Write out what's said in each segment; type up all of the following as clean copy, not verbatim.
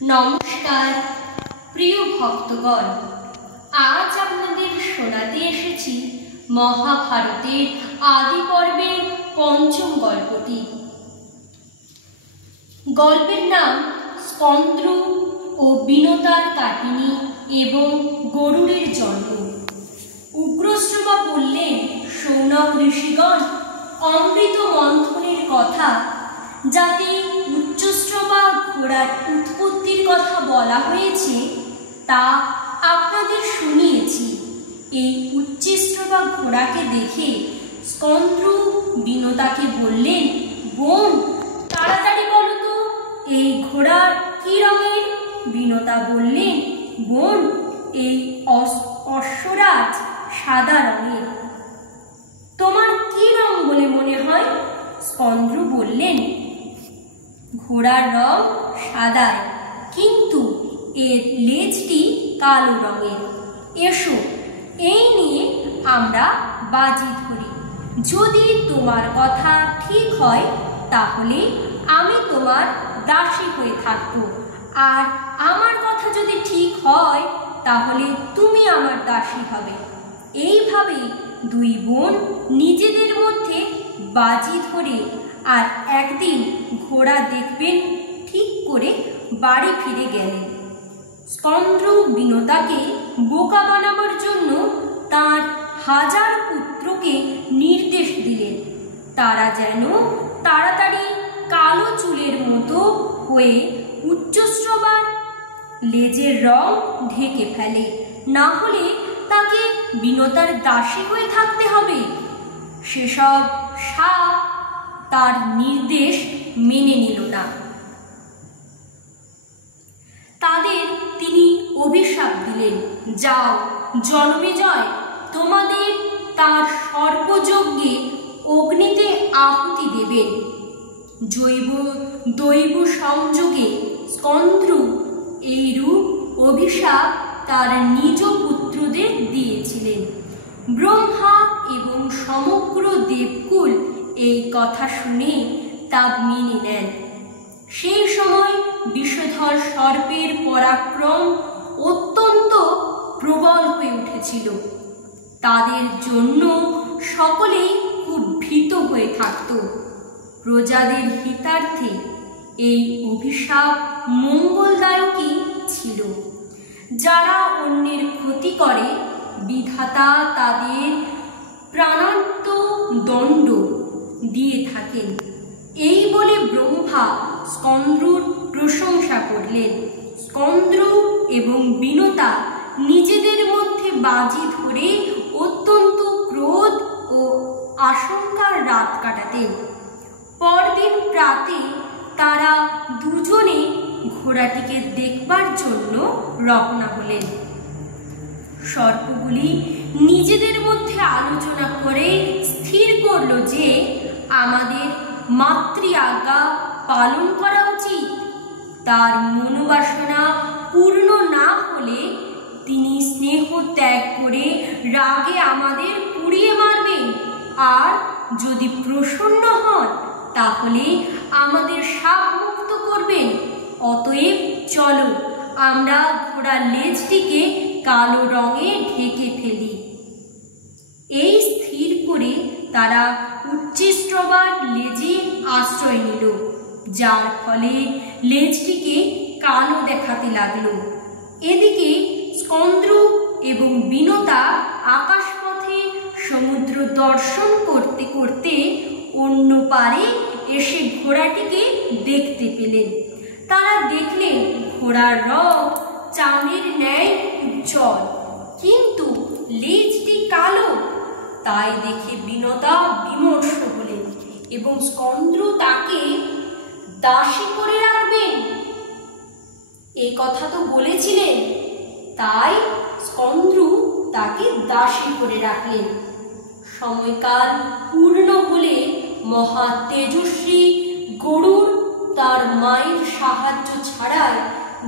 নমস্কার প্রিয় ভক্তগণ, আজ আপনাদের শোনাতে এসেছি মহাভারতের আদি পর্বের পঞ্চম গল্পটি। গল্পের নাম স্কন্দ্র ও বিনতার কাহিনী এবং গরুড়ের জন্ম। উগ্রশ্রবা বললেন, সৌনক ঋষিগণ, অমৃত মন্থনের কথা যাতে উচ্চশ্রবা ঘোড়ার উৎপত্তির কথা বলা হয়েছে তা আপনাদের শুনিয়েছি। এই উচ্চশ্রবা ঘোড়াকে দেখে স্কন্দ্র বিনতাকে বললেন, বোন, তাড়াতাড়ি বলো তো এই ঘোড়ার কি রঙের? বিনতা বললেন, বোন, এই অশ্বরাজ সাদা রঙের। তোমার কি রং বলে মনে হয়? স্কন্দ্র বললেন, ঘোড়ার রং সাদায়, কিন্তু এর লেজটি কালো রঙের। এসো, এই নিয়ে আমরা বাজি ধরি। যদি তোমার কথা ঠিক হয় তাহলে আমি তোমার দাসী হয়ে থাকব, আর আমার কথা যদি ঠিক হয় তাহলে তুমি আমার দাসী হবে। এইভাবে দুই বোন নিজেদের মধ্যে বাজি ধরে আর একদিন ঘোড়া দেখবেন ঠিক করে বাড়ি ফিরে গেলেন। স্কন্দ্র বিনতাকে বোকা বানাবার জন্য তার 1000 পুত্রকে নির্দেশ দিলেন তারা যেন তাড়াতাড়ি কালো চুলের মতো হয়ে উচ্চশ্রবার লেজের রং ঢেকে ফেলে, না হলে তাকে বিনতার দাসী হয়ে থাকতে হবে। সেসব সাপ তার নির্দেশ মেনে নিল না। তাদের তিনি অভিশাপ দিলেন, যাও জন্মেজয়, তোমাদের তার সর্বযজ্ঞে অগ্নিতে আহুতি দেবেন। দৈব সংযোগে স্কন্দ্র এইরূপ অভিশাপ তার নিজ পুত্রদের দিয়েছিলেন। ব্রহ্মা এবং সমগ্র দেবকুল এই কথা শুনে তা মেনে নেন। সেই সময় বিষধর সর্পের পরাক্রম অত্যন্ত প্রবল হয়ে উঠেছিল। তাদের জন্য সকলেই খুব ভীত হয়ে থাকত। প্রজাদের হিতার্থে এই অভিশাপ মঙ্গলদায়কই ছিল। যারা অন্যের ক্ষতি করে বিধাতা তাদের প্রাণান্ত দণ্ড দিয়ে থাকেন। এই বলে ব্রহ্মা স্কন্দ্রর প্রশংসা করলেন। স্কন্দ্র এবং বিনতা নিজেদের মধ্যে বাজি ধরে অত্যন্ত ক্রোধ ও আশঙ্কার রাত কাটাতেন। পরদিন প্রাতে তারা দুজনে ঘোড়াটিকে দেখবার জন্য রওনা হলেন। সর্পগুলি নিজেদের মধ্যে আলোচনা করে স্থির করল যে আমাদের মাতৃ আজ্ঞা পালন করা উচিত। তার মনোবাসনা পূর্ণ না হলে তিনি স্নেহ ত্যাগ করে রাগে আমাদের পুড়িয়ে মারবেন, আর যদি প্রসন্ন হন তাহলে আমাদের শাপ মুক্ত করবেন। অতএব চলো আমরা ঘোড়ার লেজটিকে কালো রঙে ঢেকে ফেলি। এই স্থির করে তারা উচ্চশ্রবার লেজে আশ্রয় নিল, যার ফলে লেজটিকে কালো দেখাতে লাগলো। এদিকে স্কন্দ্র এবং বিনতা আকাশপথে সমুদ্র দর্শন করতে করতে অন্য পারে এসে ঘোড়াটিকে দেখতে পেলেন। তারা দেখলেন ঘোড়ার রং চাঁদের ন্যায় উজ্জ্বল, কিন্তু লেজটি কালো। তাই দেখে বিনতা বিমর্ষ হলেন এবং স্কন্দ্র তাকে দাসী করে রাখবেন এই কথা তো বলেছিলেন। তাই স্কন্দ্র তাকে দাসী করে রাখলেন। সময়কাল পূর্ণ হলে মহা তেজস্বী গরুড় তার মায়ের সাহায্য ছাড়াই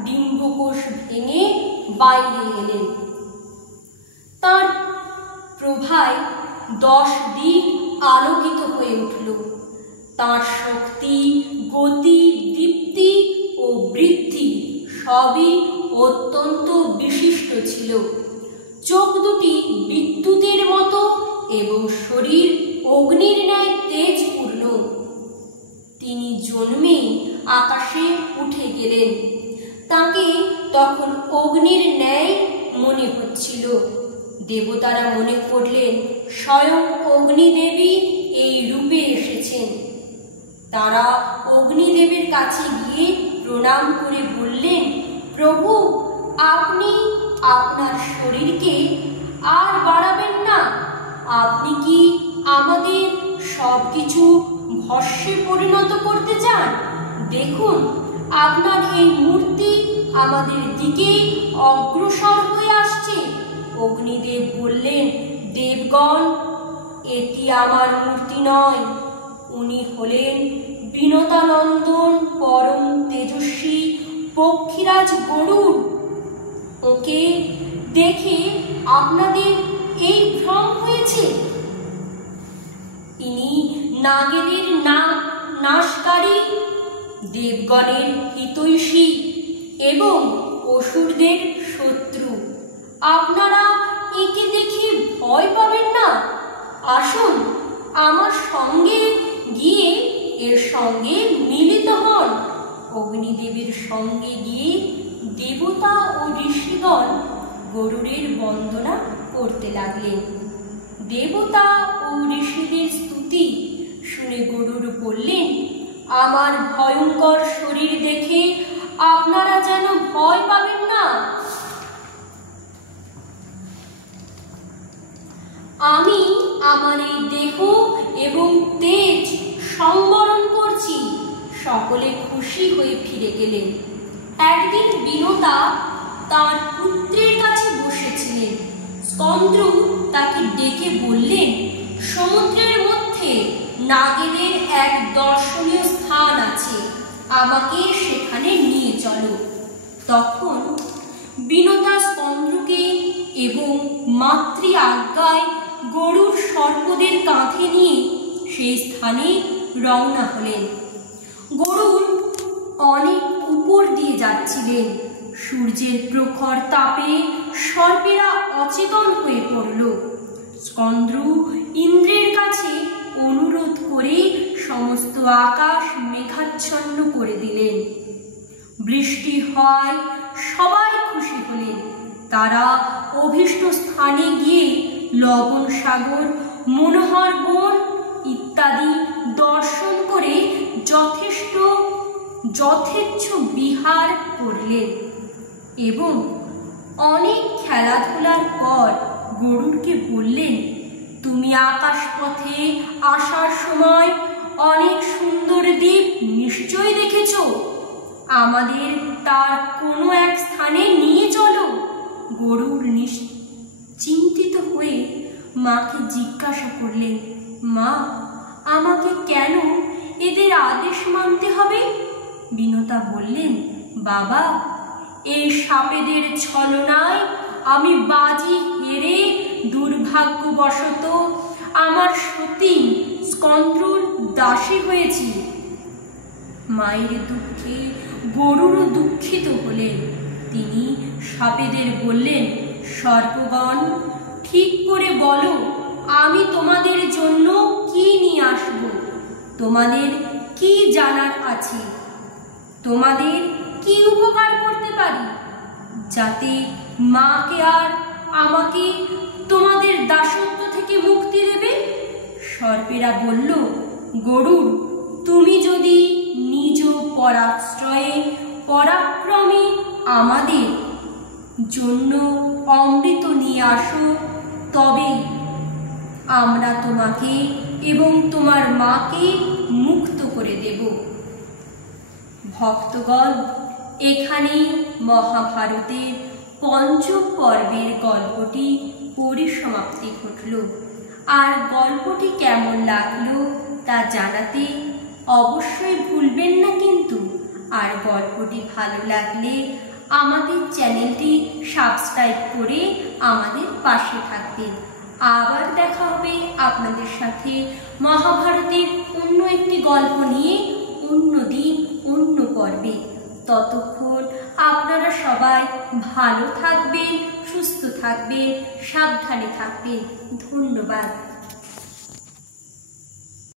ডিম্বকোষ ভেঙে বাইরে এলেন। তার প্রভায় 10 দিক আলোকিত হয়ে উঠল। তার শক্তি, গতি, দীপ্তি ও বৃদ্ধি সবই অত্যন্ত বিশিষ্ট ছিল। চোখ দুটি বিদ্যুতের মতো এবং শরীর অগ্নির ন্যায় তেজপূর্ণ। তিনি জন্মে আকাশে উঠে গেলেন। তাকে তখন অগ্নির ন্যায় মনে হচ্ছিল। দেবতারা মনে করলেন স্বয়ং অগ্নিদেবী এই রূপে এসেছেন। তারা অগ্নিদেবের কাছে গিয়ে প্রণাম করে বললেন, প্রভু, আপনি আপনার শরীরকে আর বাড়াবেন না? আপনি কি আমাদের সবকিছু ভস্মে পরিণত করতে চান? দেখুন, আপনার এই মূর্তি আমাদের দিকে অগ্রসর হয়ে আসছে। অগ্নিদেব বললেন, দেবগণ, এটি আমার মূর্তি নয়। উনি হলেন বিনতানন্দন পরম তেজস্বী পক্ষীরাজ গরুড়। ওকে দেখে আপনাদের এই ভ্রম হয়েছে। ইনি নাগেদের নাশকারী, দেবগণের হিতৈষী এবং অসুরদের শত্রু। আপনারা একে দেখে ভয় পাবেন না। আসুন, আমার সঙ্গে গিয়ে এর সঙ্গে মিলিত হন। অগ্নিদেবের সঙ্গে গিয়ে দেবতা ও ঋষিগণ গরুড়ের বন্দনা করতে লাগলেন। দেবতা ও ঋষিদের স্তুতি শুনে গরুড় বললেন, আমার ভয়ঙ্কর শরীর দেখে আপনারা যেন ভয় পাবেন না। আমি আমার এই দেহ এবং তেজ সংবরণ করছি। সকলে খুশি হয়ে ফিরে গেলেন। একদিন বিনতা তার পুত্রের কাছে বসেছিলেন। স্কন্দ্র তাকে ডেকে বললেন, সমুদ্রের মধ্যে নাগেদের এক দর্শনীয় স্থান আছে, আমাকে সেখানে নিয়ে চলো। তখন বিনতা স্কন্দ্রকে এবং মাতৃ আজ্ঞায় গরুর সর্পদের কাঁধে নিয়ে সেই স্থানে রওনা হলেন। গরুর অনেক উপর দিয়ে যাচ্ছিলেন। সূর্যের প্রখর তাপে সর্পেরা অচেতন হয়ে পড়ল। স্কন্দ্র ইন্দ্রের কাছে অনুরোধ করে সমস্ত আকাশ মেঘাচ্ছন্ন করে দিলেন। বৃষ্টি হয়, সবাই খুশি হলেন। তারা অভীষ্ট স্থানে গিয়ে লবণ সাগর, মনোহর বন ইত্যাদি দর্শন করে যথেচ্ছ বিহার করলেন এবং অনেক খেলাধুলার পর গরুড়কে বললেন, তুমি আকাশপথে আসার সময় অনেক সুন্দর দ্বীপ নিশ্চয়ই দেখেছ। আমাদের তার কোনো এক স্থানে নিয়ে চলো। গরুড় চিন্তিত হয়ে মাকে জিজ্ঞাসা করলেন, মা, আমাকে কেন এদের আদেশ মানতে হবে? বিনতা বললেন, বাবা, এই সাপেদের ছলনায় আমি বাজি হেরে দুর্ভাগ্যবশত আমার সতীন স্কন্দ্রর দাসী হয়েছি। মায়ের দুঃখে গরুড়ও দুঃখিত হলেন। তিনি সাপেদের বললেন, সর্পগণ, ঠিক করে বলো, আমি তোমাদের জন্য কি নিয়ে আসব? তোমাদের কি জানার আছে? তোমাদের কি উপকার করতে পারি, যাতে মাকে আর আমাকে তোমাদের দাসত্ব থেকে মুক্তি দেবে? সর্পেরা বলল, গরুড়, তুমি যদি নিজ পরাশ্রয়ে পরাক্রমে আমাদের জন্য অমৃত নিয়ে আসো, তবে আমরা তোমাকে এবং তোমার মাকে মুক্ত করে দেব। ভক্তগণ, এখানেই মহাভারতের পঞ্চম পর্বের গল্পটি পরিসমাপ্তি ঘটল। আর গল্পটি কেমন লাগলো তা জানাতে অবশ্যই ভুলবেন না কিন্তু। আর গল্পটি ভালো লাগলে আমাদের চ্যানেলটি সাবস্ক্রাইব করে আমাদের পাশে থাকবেন। আবার দেখা হবে আপনাদের সাথে মহাভারতের অন্য একটি গল্প নিয়ে, অন্য দিন, অন্য পর্বে। ততক্ষণ আপনারা সবাই ভালো থাকবেন, সুস্থ থাকবেন, সাবধানে থাকবেন। ধন্যবাদ।